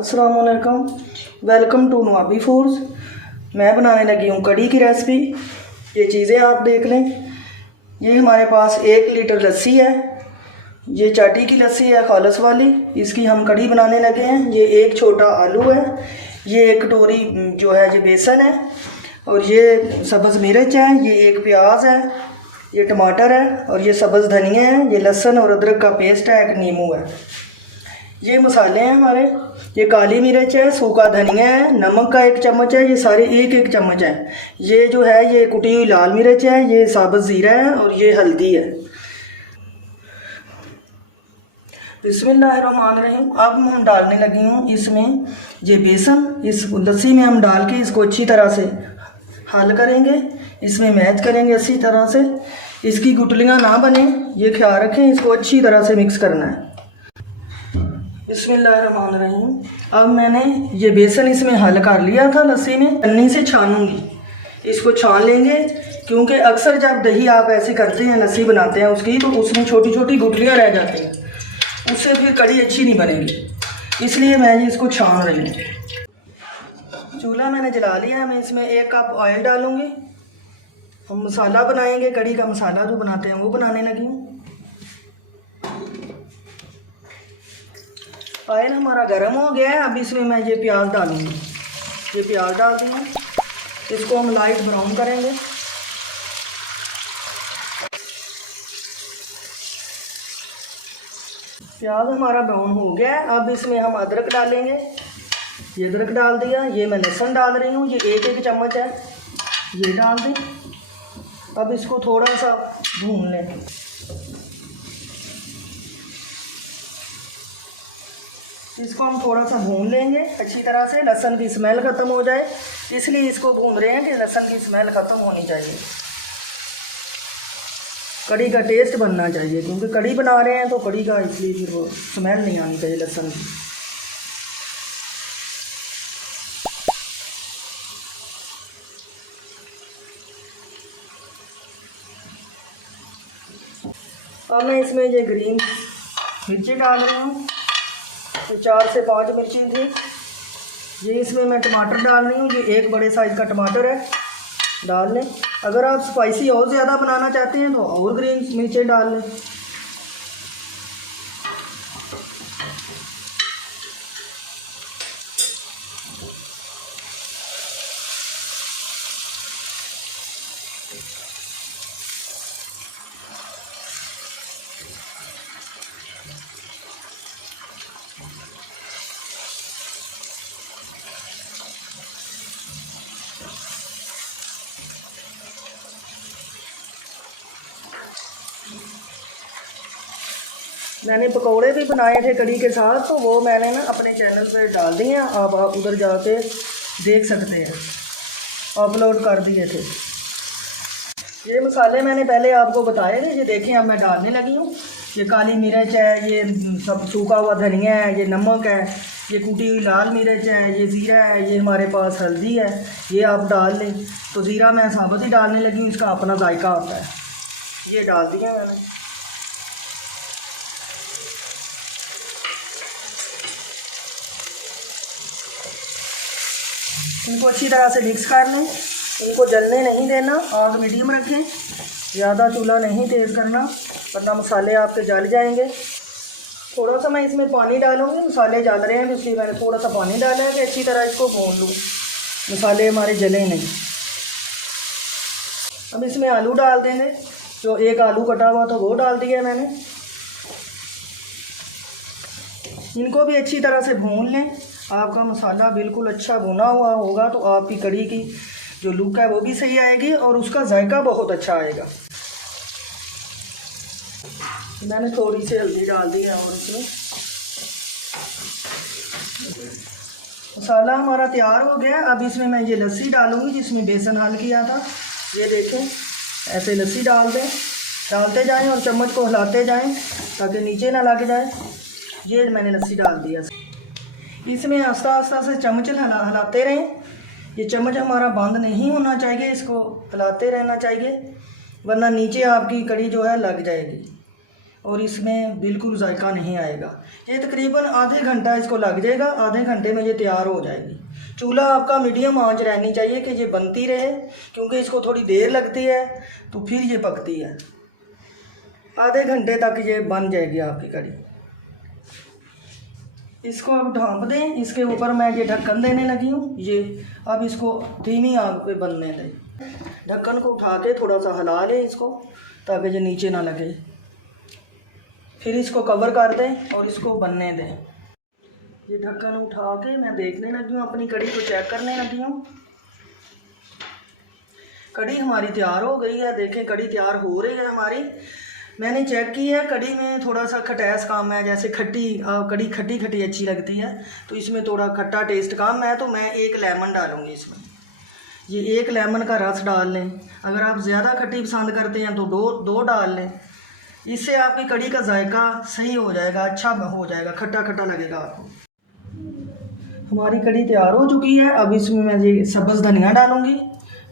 अस्सलाम वालेकुम, welcome to नवाबी foods. मैं बनाने लगी हूँ कड़ी की रेसिपी। ये चीज़ें आप देख लें। ये हमारे पास 1 लीटर लस्सी है। ये चाटी की लस्सी है खालस वाली, इसकी हम कड़ी बनाने लगे हैं। ये 1 छोटा आलू है। ये 1 कटोरी जो है ये बेसन है। और ये सब्ज़ मिर्च है। ये 1 प्याज है। ये टमाटर है और ये सब्ज़ धनिया है। ये लहसुन और अदरक का पेस्ट है। 1 नींबू है। ये मसाले हैं हमारे। ये काली मिर्च है, सूखा धनिया है, नमक का 1 चम्मच है। ये सारे 1-1 चम्मच है। ये जो है ये कुटी हुई लाल मिर्च है। ये साबुत ज़ीरा है और ये हल्दी है। बिस्मिल्लाहिर्रहमानिर्रहीम। अब हम डालने लगी हूँ इसमें ये बेसन। इस लस्सी में हम डाल के इसको अच्छी तरह से हल करेंगे। इसमें मैच करेंगे अच्छी तरह से। इसकी गुठलियाँ ना बने ये ख्याल रखें। इसको अच्छी तरह से मिक्स करना है। बिस्मिल्लाहिर्रहमानिर्रहीम। अब मैंने ये बेसन इसमें हल कर लिया था लस्सी में। छन्नी से छानूंगी। इसको छान लेंगे क्योंकि अक्सर जब दही आप ऐसे करते हैं, लस्सी बनाते हैं उसकी, तो उसमें छोटी छोटी गुठलियाँ रह जाती हैं। उससे फिर कड़ी अच्छी नहीं बनेगी। इसलिए मैं इसको छान रही हूँ। चूल्हा मैंने जला लिया। मैं इसमें 1 कप ऑयल डालूँगी। हम मसाला बनाएंगे, कड़ी का मसाला जो बनाते हैं वो बनाने लगी हूँ। ऑयल हमारा गर्म हो गया है। अब इसमें मैं ये प्याज डालूँगी। ये प्याज डाल दिया। इसको हम लाइट ब्राउन करेंगे। प्याज हमारा ब्राउन हो गया है। अब इसमें हम अदरक डालेंगे। ये अदरक डाल दिया। ये मैं लहसुन डाल रही हूँ। ये 1-1 चम्मच है। ये डाल दी। अब इसको थोड़ा सा भून लें। इसको हम थोड़ा सा भून लेंगे अच्छी तरह से, लहसुन की स्मेल ख़त्म हो जाए। इसलिए इसको भून रहे हैं कि लहसुन की स्मेल ख़त्म होनी चाहिए। कड़ी का टेस्ट बनना चाहिए क्योंकि कड़ी बना रहे हैं तो कड़ी का इसलिए फिर वो स्मेल नहीं आनी चाहिए लहसुन की। अब मैं इसमें ये ग्रीन मिर्ची डाल रही हूँ। 4 से 5 मिर्ची थी। ये इसमें मैं टमाटर डाल रही हूँ। ये 1 बड़े साइज़ का टमाटर है। डाल लें। अगर आप स्पाइसी और ज़्यादा बनाना चाहते हैं तो और ग्रीन मिर्चें डाल लें। मैंने पकौड़े भी बनाए थे कड़ी के साथ, तो वो मैंने ना अपने चैनल पर डाल दिए हैं। आप उधर जाके देख सकते हैं, अपलोड कर दिए थे। ये मसाले मैंने पहले आपको बताए थे। ये देखें अब मैं डालने लगी हूँ। ये काली मिर्च है, ये सब सूखा हुआ धनिया है, ये नमक है, ये कुटी हुई लाल मिर्च है, ये ज़ीरा है, ये हमारे पास हल्दी है। ये आप डाल लें। तो ज़ीरा मैं साबुत ही डालने लगी हूँ, इसका अपना जायका होता है। ये डाल दिया मैंने। इनको अच्छी तरह से मिक्स कर लें। इनको जलने नहीं देना, आग मीडियम रखें। ज़्यादा चूल्हा नहीं तेज़ करना वरना मसाले आपके जल जाएंगे। थोड़ा सा मैं इसमें पानी डालूँगी। मसाले जल रहे हैं तो इसलिए मैंने थोड़ा सा पानी डाला है कि अच्छी तरह इसको भून लूँ, मसाले हमारे जले नहीं। अब इसमें आलू डाल देंगे। जो 1 आलू कटा हुआ था वो डाल दिया मैंने। इनको भी अच्छी तरह से भून लें। आपका मसाला बिल्कुल अच्छा भुना हुआ होगा तो आपकी कड़ी की जो लुक है वो भी सही आएगी और उसका जायका बहुत अच्छा आएगा। मैंने थोड़ी सी हल्दी डाल दी है और इसमें मसाला हमारा तैयार हो गया। अब इसमें मैं ये लस्सी डालूंगी जिसमें बेसन हल किया था। ये देखें, ऐसे लस्सी डाल दें, डालते जाएं और चम्मच को हिलाते जाएं ताकि नीचे ना लग जाए। ये मैंने लस्सी डाल दिया। इसमें आस्ता आस्ता से चम्मच हिलाते रहें। ये चम्मच हमारा बंद नहीं होना चाहिए, इसको हिलाते रहना चाहिए वरना नीचे आपकी कड़ी जो है लग जाएगी। और इसमें बिल्कुल जायका नहीं आएगा। ये तकरीबन आधे घंटा इसको लग जाएगा, आधे घंटे में ये तैयार हो जाएगी। चूल्हा आपका मीडियम आंच रहनी चाहिए कि ये बनती रहे, क्योंकि इसको थोड़ी देर लगती है तो फिर ये पकती है। आधे घंटे तक ये बन जाएगी आपकी कड़ी। इसको अब ढाँप दें, इसके ऊपर मैं ये ढक्कन देने लगी हूँ। ये अब इसको धीमी आग पे बनने दें। ढक्कन को उठा के थोड़ा सा हिला लें इसको, ताकि ये नीचे ना लगे। फिर इसको कवर कर दें और इसको बनने दें। ये ढक्कन उठा के मैं देखने लगी हूँ, अपनी कड़ी को चेक करने लगी हूँ। कड़ी हमारी तैयार हो गई है। देखें कड़ी तैयार हो रही है हमारी। मैंने चेक की है, कड़ी में थोड़ा सा खटास कम है। जैसे कड़ी खट्टी खट्टी अच्छी लगती है तो इसमें थोड़ा खट्टा टेस्ट कम है, तो मैं 1 लेमन डालूँगी इसमें। ये 1 लेमन का रस डाल लें। अगर आप ज़्यादा खट्टी पसंद करते हैं तो दो डाल लें। इससे आपकी कड़ी का जायका सही हो जाएगा, अच्छा हो जाएगा, खट्टा खट्टा लगेगा आपको। हमारी कड़ी तैयार हो चुकी है। अब इसमें मैं ये सब्ज़ धनिया डालूँगी,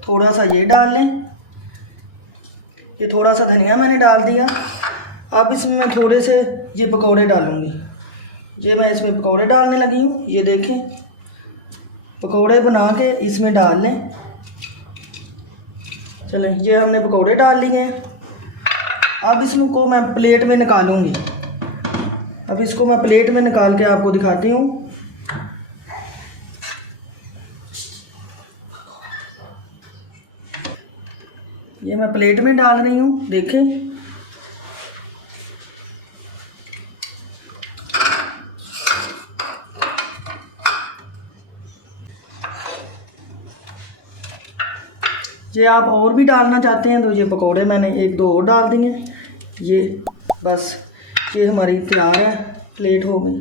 थोड़ा सा ये डाल लें। ये थोड़ा सा धनिया मैंने डाल दिया। अब इसमें मैं थोड़े से ये पकौड़े डालूँगी। ये मैं इसमें पकौड़े डालने लगी हूँ। ये देखें, पकौड़े बना के इसमें डाल लें। चलें, ये हमने पकौड़े डाल लिए हैं। अब इसको मैं प्लेट में निकालूंगी। अब इसको मैं प्लेट में निकाल के आपको दिखाती हूँ। ये मैं प्लेट में डाल रही हूँ, देखें। ये आप और भी डालना चाहते हैं तो ये पकोड़े मैंने 1-2 और डाल दिए। ये बस, ये हमारी तैयार है। प्लेट हो गई,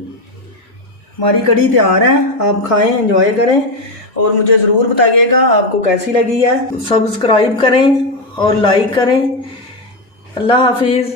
हमारी कड़ी तैयार है। आप खाएं, एंजॉय करें और मुझे ज़रूर बताइएगा आपको कैसी लगी है। सब्सक्राइब करें और लाइक करें। अल्लाह हाफिज़।